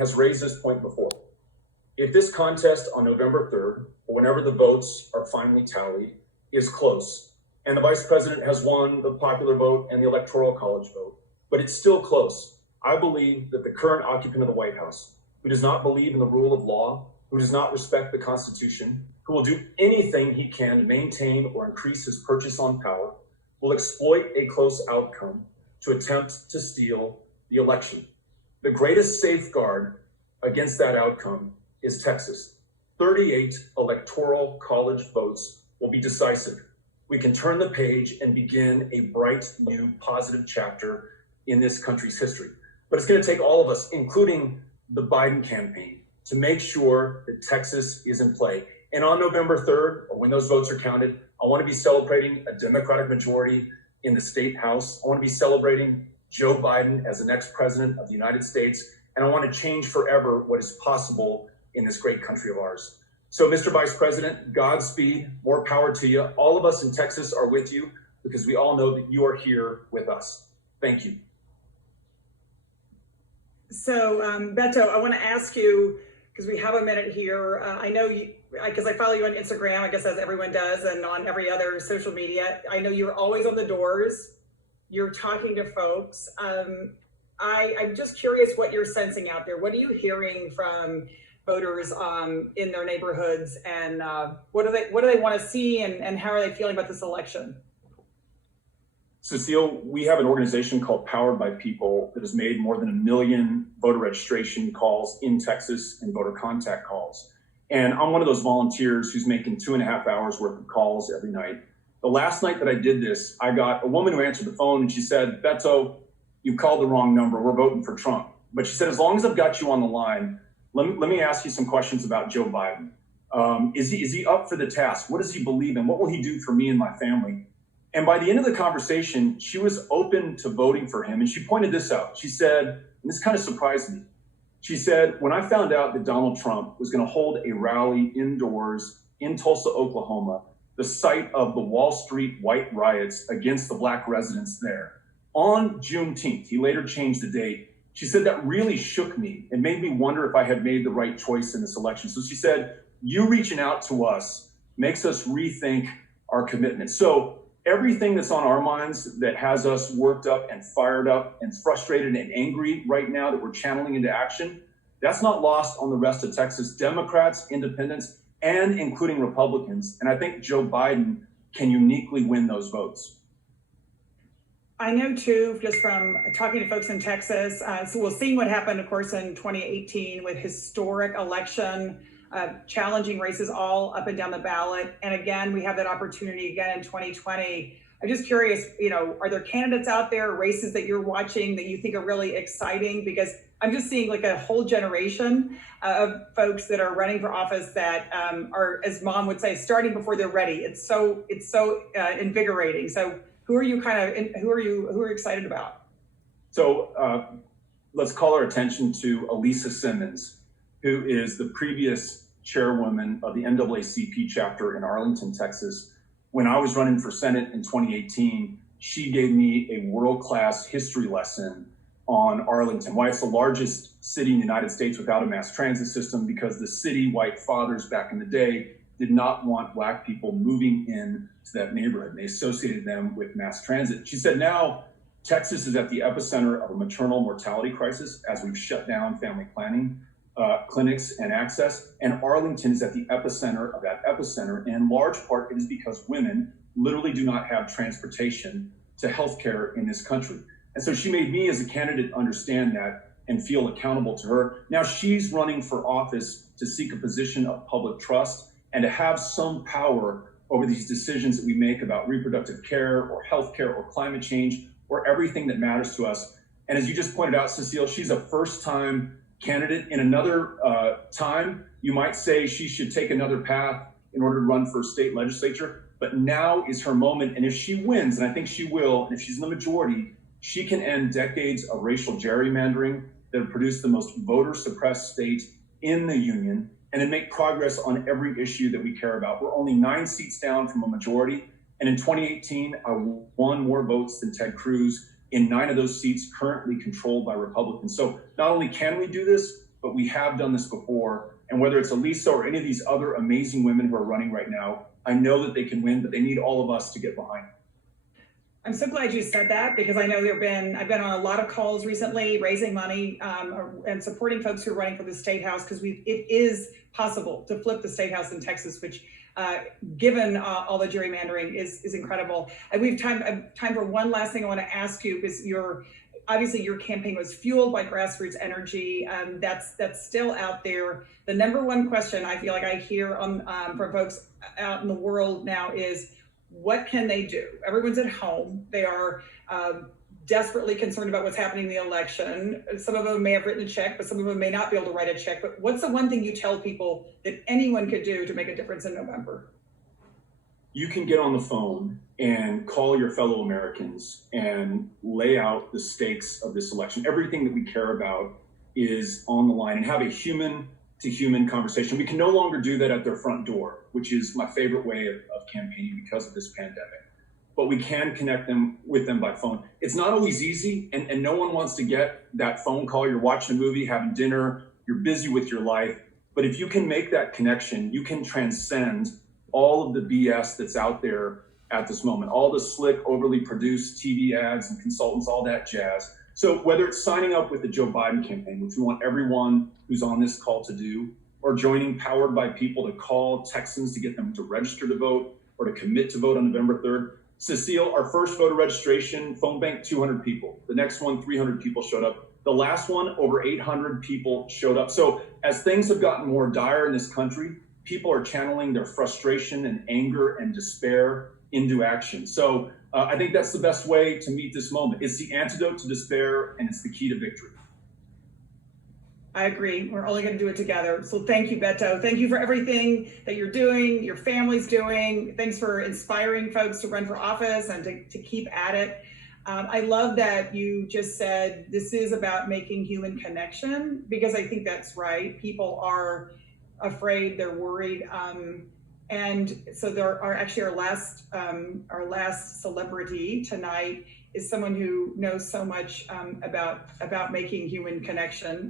has raised this point before. If this contest on November 3rd, or whenever the votes are finally tallied, is close, and the Vice President has won the popular vote and the Electoral College vote, but it's still close, I believe that the current occupant of the White House, who does not believe in the rule of law, who does not respect the Constitution, who will do anything he can to maintain or increase his purchase on power, will exploit a close outcome to attempt to steal the election. The greatest safeguard against that outcome is Texas. 38 Electoral College votes will be decisive. We can turn the page and begin a bright, new, positive chapter in this country's history. But it's going to take all of us, including the Biden campaign, to make sure that Texas is in play. And on November 3rd, or when those votes are counted, I want to be celebrating a Democratic majority in the state house. I want to be celebrating Joe Biden as the next president of the United States. And I want to change forever what is possible in this great country of ours. So, Mr. Vice President, Godspeed, more power to you. All of us in Texas are with you because we all know that you are here with us. Thank you. So, Beto, I want to ask you, because we have a minute here. I know you, because I follow you on Instagram, I guess as everyone does, and on every other social media. I know you're always on the doors. You're talking to folks. I'm just curious what you're sensing out there. What are you hearing from voters in their neighborhoods, and what do they want to see, and how are they feeling about this election? Cecile, we have an organization called Powered by People that has made more than 1 million voter registration calls in Texas and voter contact calls. And I'm one of those volunteers who's making 2.5 hours worth of calls every night. The last night that I did this, I got a woman who answered the phone and she said, "Beto, you called the wrong number. We're voting for Trump." But she said, as long as I've got you on the line, let me ask you some questions about Joe Biden. Is he up for the task? What does he believe in? What will he do for me and my family? And by the end of the conversation, she was open to voting for him. And she pointed this out. She said, and this kind of surprised me. She said, when I found out that Donald Trump was going to hold a rally indoors in Tulsa, Oklahoma, the site of the Wall Street white riots against the Black residents there, on Juneteenth, he later changed the date. She said, that really shook me and made me wonder if I had made the right choice in this election. So she said, you reaching out to us makes us rethink our commitment. So everything that's on our minds that has us worked up and fired up and frustrated and angry right now that we're channeling into action, that's not lost on the rest of Texas, Democrats, independents, and including Republicans. And I think Joe Biden can uniquely win those votes. I know too, just from talking to folks in Texas, so we'll see what happened, of course, in 2018 with historic election, challenging races all up and down the ballot. And again, we have that opportunity again in 2020. I'm just curious, are there candidates out there, races that you're watching that you think are really exciting? Because I'm just seeing like a whole generation of folks that are running for office that are, as Mom would say, starting before they're ready. It's so invigorating. So who are you who are excited about? So let's call our attention to Elisa Simmons, who is the previous chairwoman of the NAACP chapter in Arlington, Texas. When I was running for Senate in 2018, she gave me a world-class history lesson on Arlington, why it's the largest city in the United States without a mass transit system, because the city white fathers back in the day did not want Black people moving in to that neighborhood. They associated them with mass transit. She said now Texas is at the epicenter of a maternal mortality crisis as we've shut down family planning clinics and access, and Arlington is at the epicenter of that epicenter. And in large part, it is because women literally do not have transportation to healthcare in this country. And so she made me as a candidate understand that and feel accountable to her. Now she's running for office to seek a position of public trust and to have some power over these decisions that we make about reproductive care or healthcare or climate change or everything that matters to us. And as you just pointed out, Cecile, she's a first-time candidate. In another time, you might say she should take another path in order to run for state legislature, but now is her moment. And if she wins, and I think she will, and if she's in the majority, she can end decades of racial gerrymandering that have produced the most voter-suppressed state in the union, and then make progress on every issue that we care about. We're only 9 seats down from a majority, and in 2018, I won more votes than Ted Cruz in 9 of those seats currently controlled by Republicans. So not only can we do this, but we have done this before. And whether it's Elisa or any of these other amazing women who are running right now, I know that they can win, but they need all of us to get behind them. I'm so glad you said that, because I know I've been on a lot of calls recently raising money and supporting folks who are running for the state house, because it is possible to flip the state house in Texas, which given all the gerrymandering is incredible. And we've time for one last thing I want to ask you, because obviously your campaign was fueled by grassroots energy. That's still out there. The number one question I feel like I hear from folks out in the world now is, what can they do? Everyone's at home. They are desperately concerned about what's happening in the election. Some of them may have written a check, but some of them may not be able to write a check. But what's the one thing you tell people that anyone could do to make a difference in November? You can get on the phone and call your fellow Americans and lay out the stakes of this election. Everything that we care about is on the line, and have a human to human conversation. We can no longer do that at their front door, which is my favorite way of campaigning because of this pandemic. But we can connect with them by phone. It's not always easy, and no one wants to get that phone call. You're watching a movie, having dinner, you're busy with your life. But if you can make that connection, you can transcend all of the BS that's out there at this moment, all the slick, overly produced TV ads and consultants, all that jazz. So whether it's signing up with the Joe Biden campaign, which we want everyone who's on this call to do, or joining Powered by People to call Texans to get them to register to vote or to commit to vote on November 3rd. Cecile, our first voter registration phone bank, 200 people. The next one, 300 people showed up. The last one, over 800 people showed up. So as things have gotten more dire in this country, people are channeling their frustration and anger and despair into action. So I think that's the best way to meet this moment. It's the antidote to despair, and it's the key to victory. I agree. We're only going to do it together. So thank you, Beto. Thank you for everything that you're doing, your family's doing. Thanks for inspiring folks to run for office and to keep at it. I love that you just said this is about making human connection, because I think that's right. People are afraid, they're worried. And so there are actually our last celebrity tonight is someone who knows so much about making human connection.